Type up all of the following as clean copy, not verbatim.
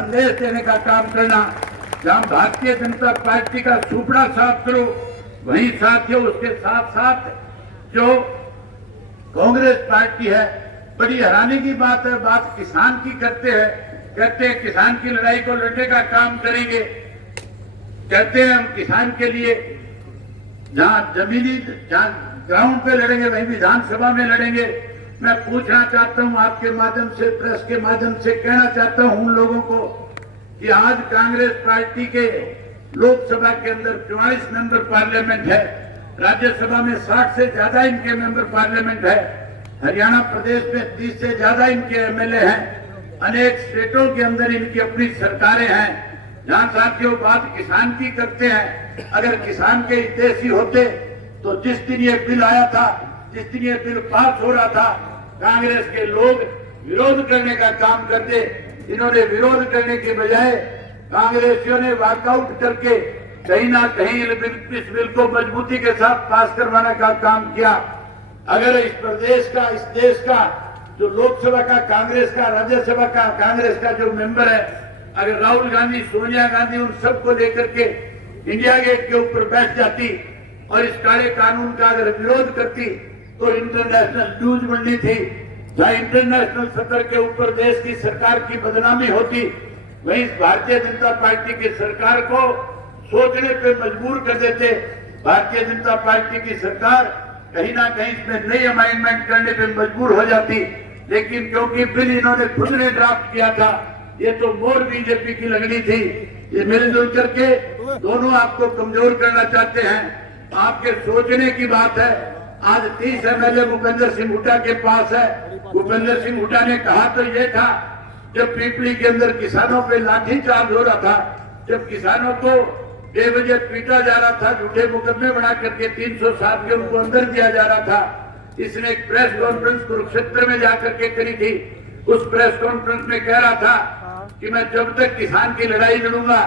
संदेश देने का काम करना। जहां भारतीय जनता पार्टी का सुपड़ा साफ करो, वहीं साथियों उसके साथ साथ जो कांग्रेस पार्टी है, बड़ी हैरानी की बात है, बात किसान की करते हैं किसान की लड़ाई को लड़ने का काम करेंगे, कहते हैं हम किसान के लिए जहां जमीनी जहां ग्राउंड पे लड़ेंगे वहीं विधानसभा में लड़ेंगे। मैं पूछना चाहता हूं आपके माध्यम से, प्रेस के माध्यम से कहना चाहता हूं उन लोगों को कि आज कांग्रेस पार्टी के लोकसभा के अंदर 44 मेंबर पार्लियामेंट है, राज्यसभा में 60 से ज्यादा इनके मेंबर पार्लियामेंट है, हरियाणा प्रदेश में 30 से ज्यादा इनके एमएलए हैं, अनेक स्टेटों के अंदर इनकी अपनी सरकारें हैं। जहां साथियों बात किसान की करते हैं, अगर किसान के हितैषी होते तो जिस दिन ये बिल आया था, जिस दिन ये बिल पास हो रहा था, कांग्रेस के लोग विरोध करने का काम करते। इन्होंने विरोध करने के बजाय कांग्रेसियों ने वॉकआउट करके कहीं ना कहीं इस बिल को मजबूती के साथ पास करवाने का काम किया। अगर इस प्रदेश का, इस देश का जो लोकसभा का कांग्रेस का, राज्यसभा का कांग्रेस का जो मेंबर है, अगर राहुल गांधी, सोनिया गांधी उन सबको लेकर के इंडिया गेट के ऊपर बैठ जाती और इस काले कानून का अगर विरोध करती तो इंटरनेशनल न्यूज बननी थी। जहां इंटरनेशनल सतर के ऊपर देश की सरकार की बदनामी होती, वहीं भारतीय जनता पार्टी की सरकार को सोचने पे मजबूर कर देते। भारतीय जनता पार्टी की सरकार कहीं ना कहीं इसमें नई अमेंडमेंट करने पे मजबूर हो जाती, लेकिन क्योंकि बिल इन्होंने खुद ने ड्राफ्ट किया था, ये तो मोर बीजेपी की लगनी थी। ये मिलजुल करके दोनों आपको कमजोर करना चाहते हैं। आपके सोचने की बात है। आज 30 एमएलए भूपेंद्र सिंह हुड्डा के पास है। भूपेंद्र सिंह हुड्डा ने कहा तो ये था, जब पीपली के अंदर किसानों पे लाठीचार्ज हो रहा था, जब किसानों को बेवजह पीटा जा रहा था, झूठे मुकदमे बना करके 307 के उनको अंदर दिया जा रहा था, इसने एक प्रेस कॉन्फ्रेंस कुरुक्षेत्र में जाकर के करी थी। उस प्रेस कॉन्फ्रेंस में कह रहा था कि मैं जब तक किसान की लड़ाई लड़ूंगा,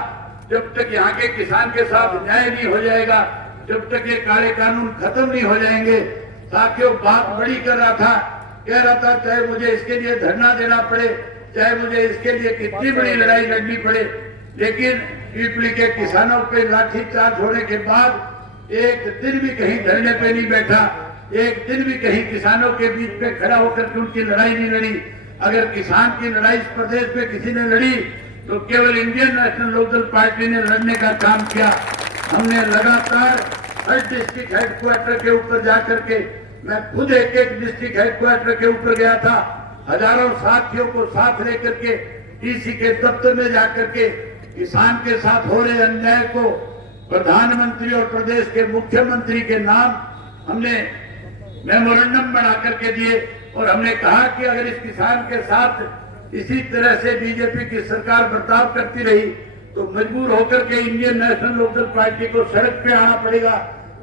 जब तक यहाँ के किसान के साथ न्याय नहीं हो जाएगा, जब तक ये काले कानून खत्म नहीं हो जाएंगे। साथियों बात बड़ी कर रहा था, कह रहा था चाहे मुझे इसके लिए धरना देना पड़े, चाहे मुझे इसके लिए कितनी बड़ी लड़ाई लड़नी पड़े, लेकिन पीपली के किसानों पे लाठीचार्ज होने के बाद एक दिन भी कहीं धरने पे नहीं बैठा, एक दिन भी कहीं किसानों के बीच पे खड़ा होकर के उनकी लड़ाई नहीं लड़ी। अगर किसान की लड़ाई इस प्रदेश में किसी ने लड़ी तो केवल इंडियन नेशनल लोकदल पार्टी ने लड़ने का काम किया। हमने लगातार हर डिस्ट्रिक्ट हेडक्वार्टर के ऊपर जाकर के, मैं खुद एक एक डिस्ट्रिक्ट हेडक्वार्टर के ऊपर गया था, हजारों साथियों को साथ लेकर के डीसी के दफ्तर में जाकर के किसान के साथ हो रहे अन्याय को प्रधानमंत्री और प्रदेश के मुख्यमंत्री के नाम हमने मेमोरेंडम बना करके दिए और हमने कहा कि अगर इस किसान के साथ इसी तरह से बीजेपी की सरकार बर्ताव करती रही तो मजबूर होकर के इंडियन नेशनल लोकदल पार्टी को सड़क पे आना पड़ेगा,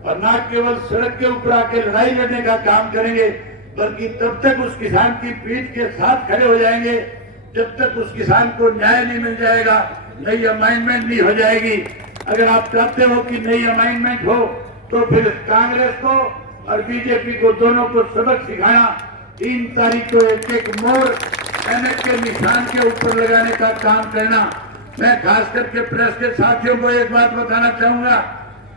और न केवल सड़क के ऊपर आके लड़ाई लड़ने का काम करेंगे, बल्कि तब तक उस किसान की पीठ के साथ खड़े हो जाएंगे जब तक उस किसान को न्याय नहीं मिल जाएगा, नई अमेंडमेंट नहीं हो जाएगी। अगर आप चाहते हो कि नई अमेंडमेंट हो तो फिर कांग्रेस को और बीजेपी को दोनों को सबक सिखाना। 3 तारीख को एक एक मोड़ एनएच के निशान के ऊपर लगाने का काम करना। मैं खास करके प्रेस के साथियों को एक बात बताना चाहूंगा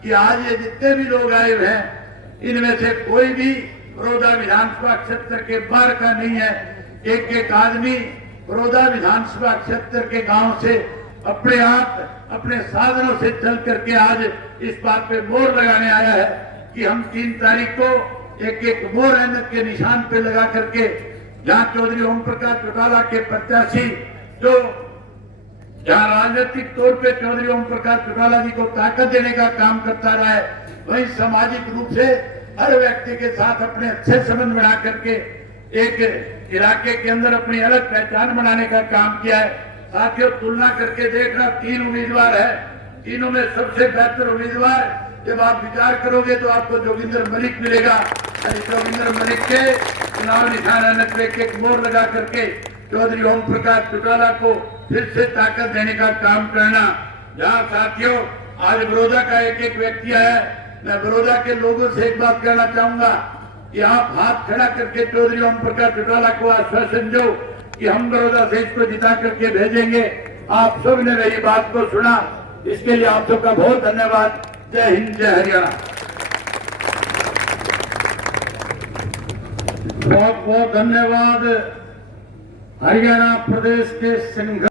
कि आज ये जितने भी लोग आए हुए हैं, इनमें से कोई भी बड़ौदा विधानसभा क्षेत्र के बाहर का नहीं है। एक एक आदमी बड़ौदा विधानसभा क्षेत्र के गांव से अपने आप अपने साधनों से चल करके आज इस बात पे मोहर लगाने आया है कि हम 3 तारीख को एक एक मोहर एनएच के निशान पे लगा करके, जहां चौधरी ओम प्रकाश चौटाला के प्रत्याशी जो जहां राजनीतिक तौर पे चौधरी ओम प्रकाश चौटाला जी को ताकत देने का काम करता रहा है, वहीं सामाजिक रूप से हर व्यक्ति के साथ अपने अच्छे संबंध बना करके एक इलाके के अंदर अपनी अलग पहचान बनाने का काम किया है। साथियों तुलना करके देखना, 3 उम्मीदवार है, तीनों में सबसे बेहतर उम्मीदवार जब आप विचार करोगे तो आपको जोगिंदर मलिक मिलेगा। जोगिंदर मलिक के चुनाव निशान एनएच पे एक मोहर लगा करके चौधरी ओम प्रकाश चौटाला को फिर से ताकत देने का काम करना। जहां साथियों आज बड़ौदा का एक एक व्यक्ति आया, मैं बड़ौदा के लोगों से एक बात कहना चाहूंगा कि आप हाथ खड़ा करके चौधरी ओम प्रकाश चौटाला को आश्वासन दो कि हम बड़ौदा से इसको जिता करके भेजेंगे। आप सब ने मेरी बात को सुना, इसके लिए आप सबका बहुत धन्यवाद। जय हिंद, जय हरियाणा। बहुत बहुत धन्यवाद। हरियाणा प्रदेश के सिंह